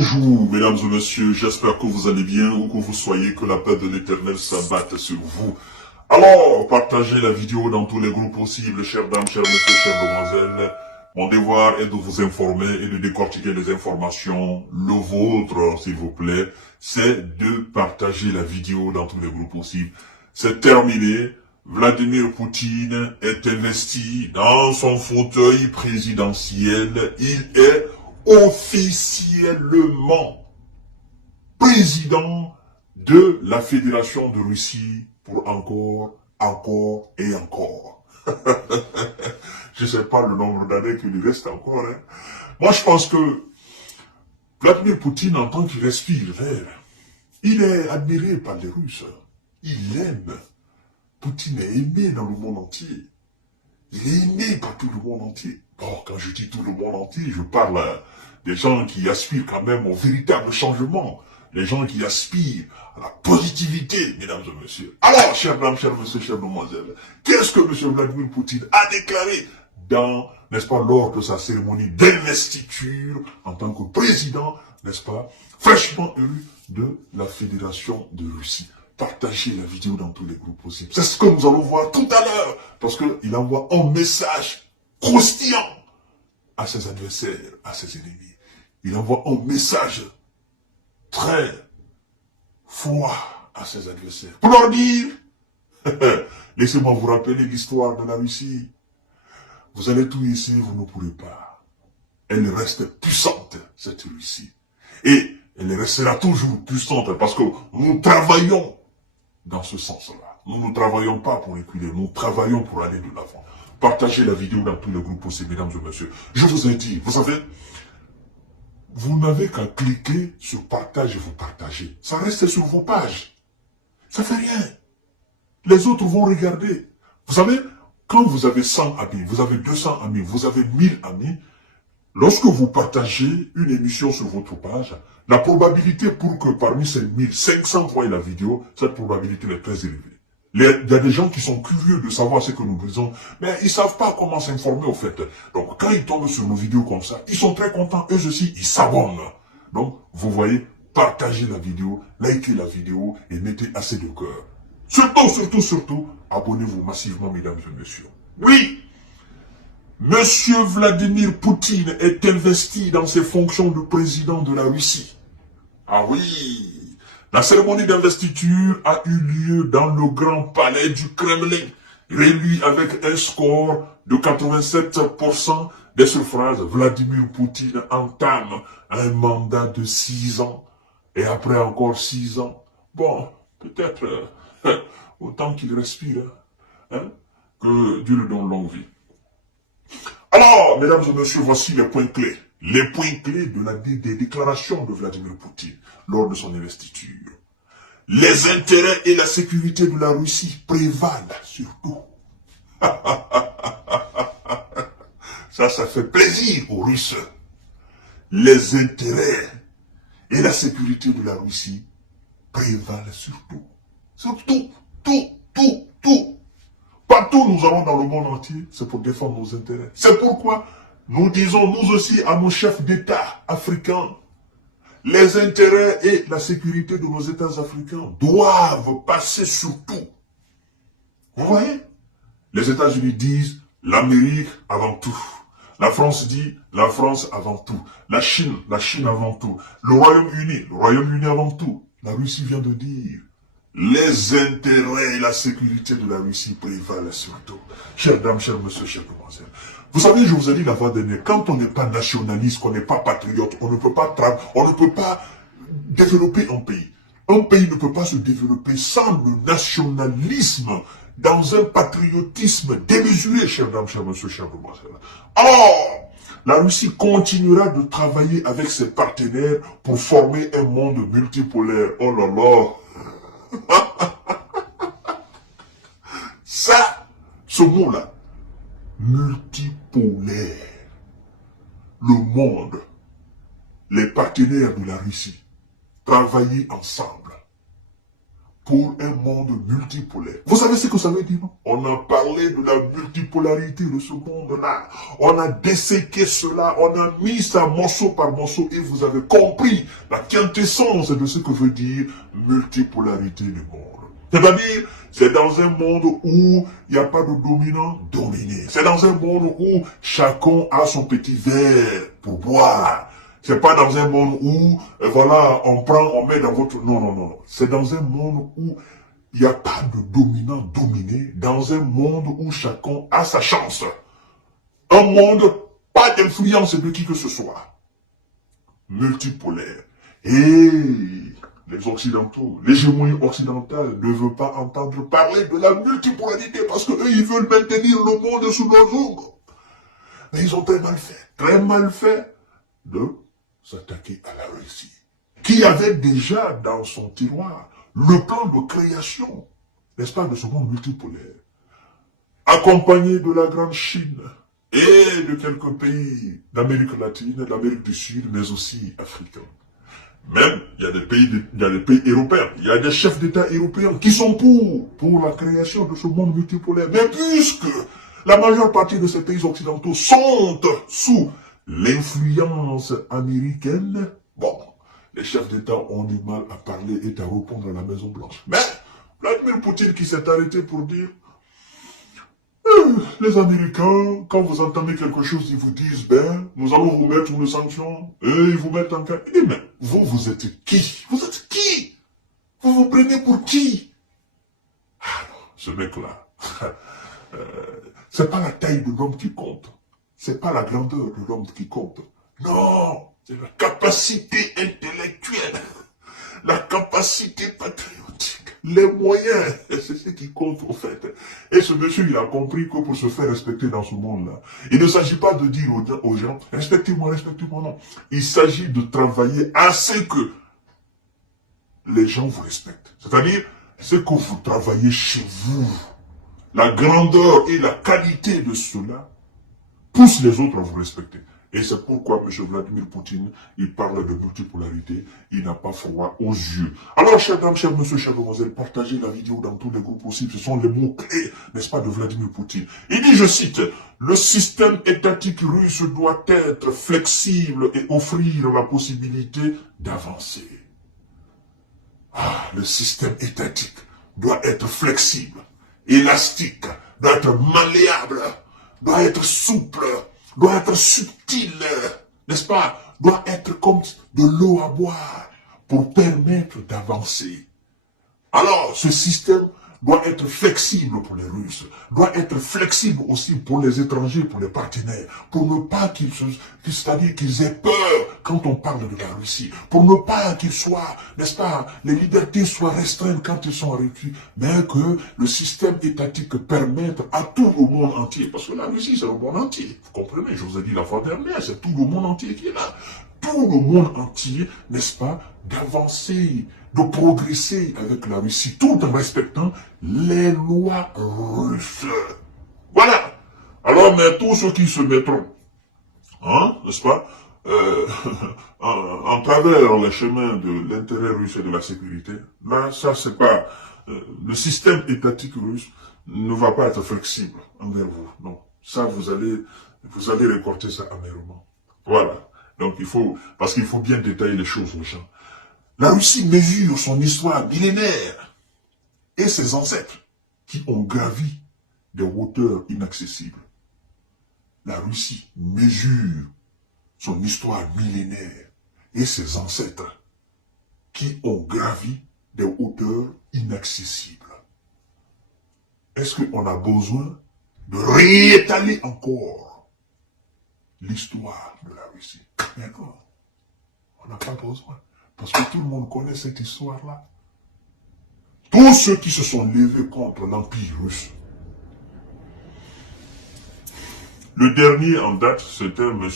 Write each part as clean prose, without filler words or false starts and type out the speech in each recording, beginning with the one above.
Bonjour, mesdames et messieurs, j'espère que vous allez bien, où que vous soyez, que la paix de l'Éternel s'abatte sur vous. Alors, partagez la vidéo dans tous les groupes possibles, chères dames, chers messieurs, chères demoiselles. Mon devoir est de vous informer et de décortiquer les informations. Le vôtre, s'il vous plaît, c'est de partager la vidéo dans tous les groupes possibles. C'est terminé. Vladimir Poutine est investi dans son fauteuil présidentiel. Il est officiellement président de la Fédération de Russie pour encore et encore. Je ne sais pas le nombre d'années qu'il lui reste encore. Hein. Moi, je pense que Vladimir Poutine, en tant qu'il respire l'air, il est admiré par les Russes. Il aime. Poutine est aimé dans le monde entier. Il est aimé par tout le monde entier. Bon, quand je dis tout le monde entier, je parle des gens qui aspirent quand même au véritable changement. Les gens qui aspirent à la positivité, mesdames et messieurs. Alors, chers dames, chers messieurs, chères demoiselles, qu'est-ce que M. Vladimir Poutine a déclaré dans, n'est-ce pas, lors de sa cérémonie d'investiture en tant que président, n'est-ce pas, fraîchement élu de la Fédération de Russie? Partagez la vidéo dans tous les groupes possibles. C'est ce que nous allons voir tout à l'heure. Parce qu'il envoie un message croustillant à ses adversaires, à ses ennemis. Il envoie un message très froid à ses adversaires. Pour leur dire, laissez-moi vous rappeler l'histoire de la Russie. Vous allez tout essayer, vous ne pourrez pas. Elle reste puissante, cette Russie. Et elle restera toujours puissante parce que nous travaillons dans ce sens-là. Nous ne travaillons pas pour reculer, nous travaillons pour aller de l'avant. Partagez la vidéo dans tous les groupes possibles, mesdames et messieurs. Je vous ai dit, vous savez, vous n'avez qu'à cliquer sur partage et vous partagez. Ça reste sur vos pages. Ça fait rien. Les autres vont regarder. Vous savez, quand vous avez 100 amis, vous avez 200 amis, vous avez 1000 amis, lorsque vous partagez une émission sur votre page, la probabilité pour que parmi ces 1500 voient la vidéo, cette probabilité est très élevée. Il y a des gens qui sont curieux de savoir ce que nous faisons, mais ils ne savent pas comment s'informer au fait. Donc quand ils tombent sur nos vidéos comme ça, ils sont très contents, eux aussi, ils s'abonnent. Donc, vous voyez, partagez la vidéo, likez la vidéo et mettez assez de cœur. Surtout, abonnez-vous massivement, mesdames et messieurs. Oui! Monsieur Vladimir Poutine est investi dans ses fonctions de président de la Russie. Ah oui! La cérémonie d'investiture a eu lieu dans le grand palais du Kremlin, réélu avec un score de 87% des suffrages. Vladimir Poutine entame un mandat de 6 ans, et après encore 6 ans. Bon, peut-être autant qu'il respire, hein, que Dieu lui donne longue vie. Alors, mesdames et messieurs, voici les points clés. Les points clés des déclarations de Vladimir Poutine lors de son investiture. Les intérêts et la sécurité de la Russie prévalent surtout. Ça fait plaisir aux Russes. Les intérêts et la sécurité de la Russie prévalent surtout. Surtout, tout. Partout où nous allons dans le monde entier, c'est pour défendre nos intérêts. C'est pourquoi nous disons, nous aussi, à nos chefs d'État africains, les intérêts et la sécurité de nos États africains doivent passer sur tout. Vous voyez? Les États-Unis disent l'Amérique avant tout. La France dit la France avant tout. La Chine avant tout. Le Royaume-Uni avant tout. La Russie vient de dire les intérêts et la sécurité de la Russie prévalent surtout. Chères dames, chers messieurs, chers demoiselles. Vous savez, je vous ai dit la fois dernière, quand on n'est pas nationaliste, qu'on n'est pas patriote, on ne peut pas développer un pays. Un pays ne peut pas se développer sans le nationalisme, dans un patriotisme démesuré, chères dames, chers messieurs, chers demoiselles. Or, la Russie continuera de travailler avec ses partenaires pour former un monde multipolaire. Oh là là! Ça, ce mot-là, multipolaire, le monde, les partenaires de la Russie, travailler ensemble pour un monde multipolaire. Vous savez ce que ça veut dire, non? On a parlé de la multipolarité de ce monde-là. On a disséqué cela, on a mis ça morceau par morceau et vous avez compris la quintessence de ce que veut dire multipolarité du monde. C'est-à-dire, c'est dans un monde où il n'y a pas de dominant dominé. C'est dans un monde où chacun a son petit verre pour boire. C'est pas dans un monde où, voilà, on prend, on met dans votre... Non, non, non, non. C'est dans un monde où il n'y a pas de dominant dominé. Dans un monde où chacun a sa chance. Un monde, pas d'influence de qui que ce soit. Multipolaire. Et les Occidentaux, l'hégémonie occidentale ne veut pas entendre parler de la multipolarité parce qu'eux, ils veulent maintenir le monde sous leur ombre. Mais ils ont très mal fait de s'attaquer à la Russie, qui avait déjà dans son tiroir le plan de création, n'est-ce pas, de ce monde multipolaire, accompagné de la grande Chine et de quelques pays d'Amérique latine, d'Amérique du Sud, mais aussi africains. Même, il y a des pays européens, il y a des chefs d'État européens qui sont pour la création de ce monde multipolaire. Mais puisque la majeure partie de ces pays occidentaux sont sous l'influence américaine, bon, les chefs d'État ont du mal à parler et à répondre à la Maison Blanche. Mais, Vladimir Poutine qui s'est arrêté pour dire, les Américains, quand vous entendez quelque chose, ils vous disent, ben, nous allons vous mettre une sanction, et ils vous mettent en cas. Et mais, vous êtes qui? Vous êtes qui? Vous vous prenez pour qui? Ah non, ce mec-là, c'est pas la taille de l'homme qui compte. C'est pas la grandeur de l'homme qui compte. Non, c'est la capacité intellectuelle, la capacité patriotique, les moyens, c'est ce qui compte au fait. Et ce monsieur, il a compris que pour se faire respecter dans ce monde-là, il ne s'agit pas de dire aux gens, respectez-moi, non. Il s'agit de travailler à ce que les gens vous respectent. C'est-à-dire, ce que vous travaillez chez vous, la grandeur et la qualité de cela, pousse les autres à vous respecter. Et c'est pourquoi M. Vladimir Poutine, il parle de multipolarité, il n'a pas froid aux yeux. Alors, chers dames, chers monsieur, chers demoiselles, partagez la vidéo dans tous les groupes possibles. Ce sont les mots clés, n'est-ce pas, de Vladimir Poutine. Il dit, je cite, le système étatique russe doit être flexible et offrir la possibilité d'avancer. Ah, le système étatique doit être flexible, élastique, doit être malléable, doit être souple, doit être subtil, n'est-ce pas? Doit être comme de l'eau à boire pour permettre d'avancer. Alors, ce système doit être flexible pour les Russes, doit être flexible aussi pour les étrangers, pour les partenaires, pour ne pas c'est-à-dire qu'ils aient peur quand on parle de la Russie, pour ne pas qu'ils soient, n'est-ce pas, les libertés soient restreintes quand ils sont arrêtés, mais que le système étatique permette à tout le monde entier, parce que la Russie c'est le monde entier, vous comprenez, je vous ai dit la fois dernière, c'est tout le monde entier qui est là, tout le monde entier, n'est-ce pas, d'avancer, de progresser avec la Russie, tout en respectant les lois russes. Voilà. Alors, mais tous ceux qui se mettront, hein, n'est-ce pas, en travers les chemins de l'intérêt russe et de la sécurité, là, ça c'est pas, le système étatique russe ne va pas être flexible envers vous, non. Ça, vous allez récolter ça amèrement. Voilà. Donc parce qu'il faut bien détailler les choses aux gens. La Russie mesure son histoire millénaire et ses ancêtres qui ont gravi des hauteurs inaccessibles. La Russie mesure son histoire millénaire et ses ancêtres qui ont gravi des hauteurs inaccessibles. Est-ce qu'on a besoin de réétaler encore l'histoire de la Russie? D'accord. On n'a pas besoin. Parce que tout le monde connaît cette histoire-là. Tous ceux qui se sont levés contre l'Empire russe. Le dernier en date, c'était M.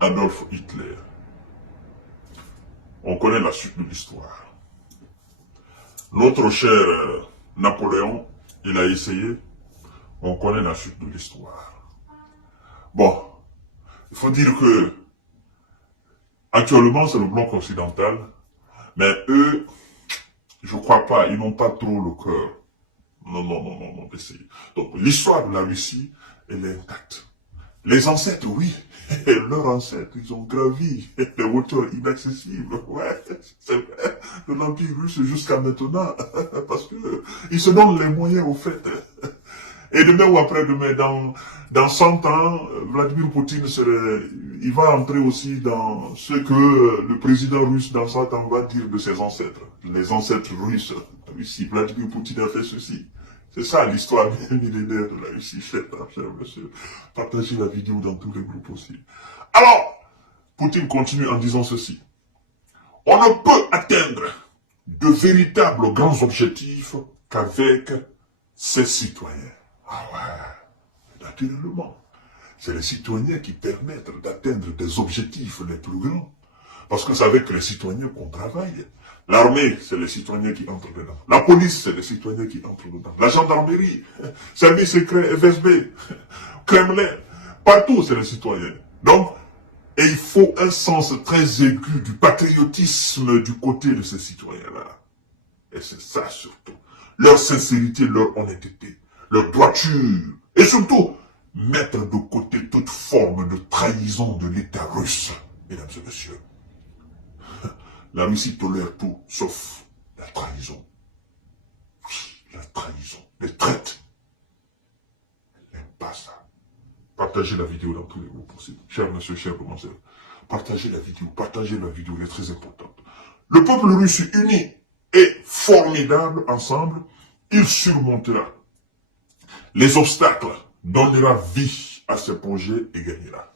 Adolf Hitler. On connaît la suite de l'histoire. Notre cher Napoléon, il a essayé. On connaît la suite de l'histoire. Bon, il faut dire que actuellement, c'est le bloc occidental, mais eux, Je crois pas, ils n'ont pas trop le cœur. Non, non, non, non, non, d'essayer. Donc, l'histoire de la Russie, elle est intacte. Les ancêtres, oui, leurs ancêtres, ils ont gravi des hauteurs inaccessibles, ouais, c'est vrai, de l'Empire russe jusqu'à maintenant, parce que ils se donnent les moyens, au fait. Et demain ou après-demain, dans 100 ans, Vladimir Poutine il va entrer aussi dans ce que le président russe dans 100 ans va dire de ses ancêtres. Les ancêtres russes. Russie, Vladimir Poutine a fait ceci. C'est ça l'histoire millénaire de la Russie, cher monsieur. Partagez la vidéo dans tous les groupes aussi. Alors, Poutine continue en disant ceci. On ne peut atteindre de véritables grands objectifs qu'avec ses citoyens. Ah ouais, naturellement. C'est les citoyens qui permettent d'atteindre des objectifs les plus grands. Parce que c'est avec les citoyens qu'on travaille. L'armée, c'est les citoyens qui entrent dedans. La police, c'est les citoyens qui entrent dedans. La gendarmerie, service secret, FSB, Kremlin, partout, c'est les citoyens. Donc, et il faut un sens très aigu du patriotisme du côté de ces citoyens-là. Et c'est ça surtout. Leur sincérité, leur honnêteté, leur droiture. Et surtout, mettre de côté toute forme de trahison de l'État russe. Mesdames et messieurs, la Russie tolère tout, sauf la trahison. La trahison, les traites. Elle n'aime pas ça. Partagez la vidéo dans tous les groupes possibles. Chers messieurs, chers commentaires, partagez la vidéo, elle est très importante. Le peuple russe uni est formidable ensemble. Il surmontera les obstacles, donnera vie à ses projets et gagnera.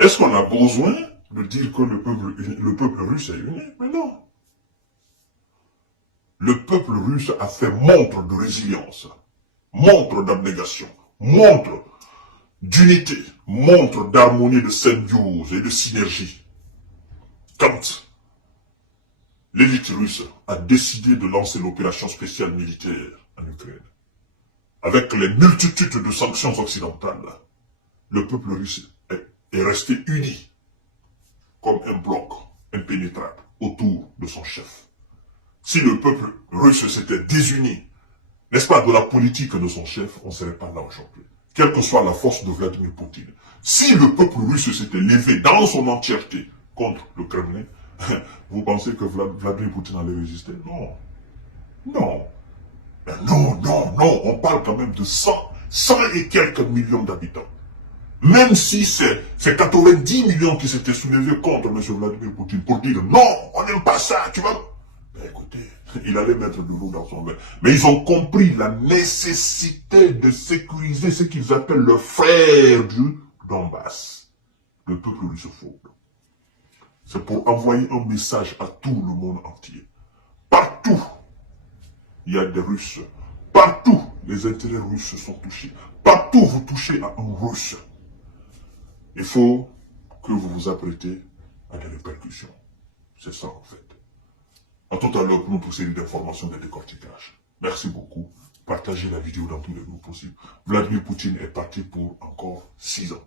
Est-ce qu'on a besoin de dire que le peuple russe est uni? Mais non. Le peuple russe a fait montre de résilience, montre d'abnégation, montre d'unité, montre d'harmonie, de symbiose et de synergie. Quand l'élite russe a décidé de lancer l'opération spéciale militaire en Ukraine, avec les multitudes de sanctions occidentales, le peuple russe est resté uni, comme un bloc impénétrable autour de son chef. Si le peuple russe s'était désuni, n'est-ce pas, de la politique de son chef, on ne serait pas là aujourd'hui. Quelle que soit la force de Vladimir Poutine. Si le peuple russe s'était levé dans son entièreté contre le Kremlin, vous pensez que Vladimir Poutine allait résister? Non. Non. Non, non, non. On parle quand même de 100 et quelques millions d'habitants. Même si c'est 90 millions qui s'étaient soulevés contre M. Vladimir Poutine pour dire non, on n'aime pas ça, tu vois. Ben écoutez, il allait mettre de l'eau dans son bain. Mais ils ont compris la nécessité de sécuriser ce qu'ils appellent le frère du Donbass, le peuple russophobe. C'est pour envoyer un message à tout le monde entier. Partout, il y a des Russes. Partout, les intérêts russes sont touchés. Partout, vous touchez à un Russe. Il faut que vous vous apprêtez à des répercussions. C'est ça, en fait. À tout à l'heure pour notre série d'informations de décortiquage. Merci beaucoup. Partagez la vidéo dans tous les groupes possibles. Vladimir Poutine est parti pour encore 6 ans.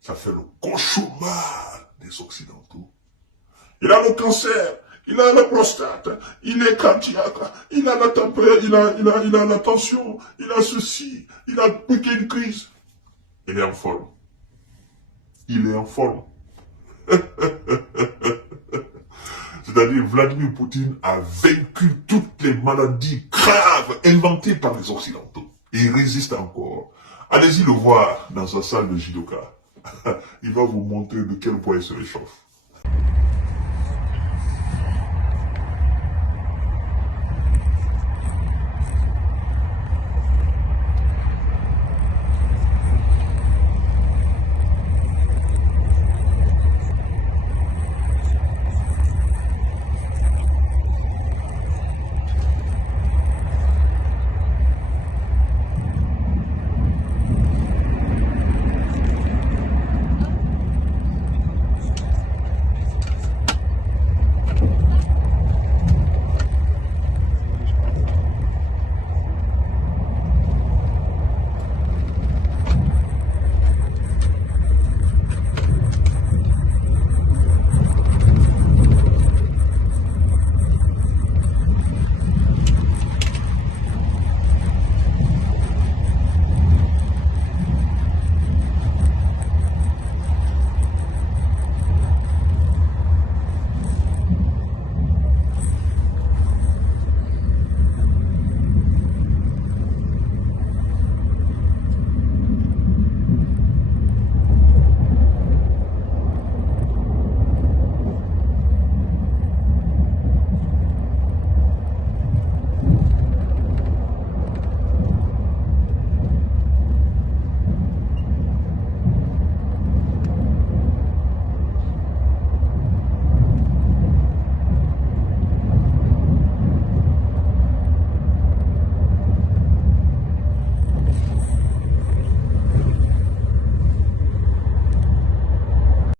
Ça fait le cauchemar des Occidentaux. Il a le cancer, il a la prostate, il est cardiaque, il a la température, il a la tension, il a ceci, il a piqué une crise. Il est en forme. Il est en forme. C'est-à-dire, Vladimir Poutine a vaincu toutes les maladies graves inventées par les Occidentaux. Et il résiste encore. Allez-y le voir dans sa salle de judoka. Il va vous montrer de quel point il se réchauffe.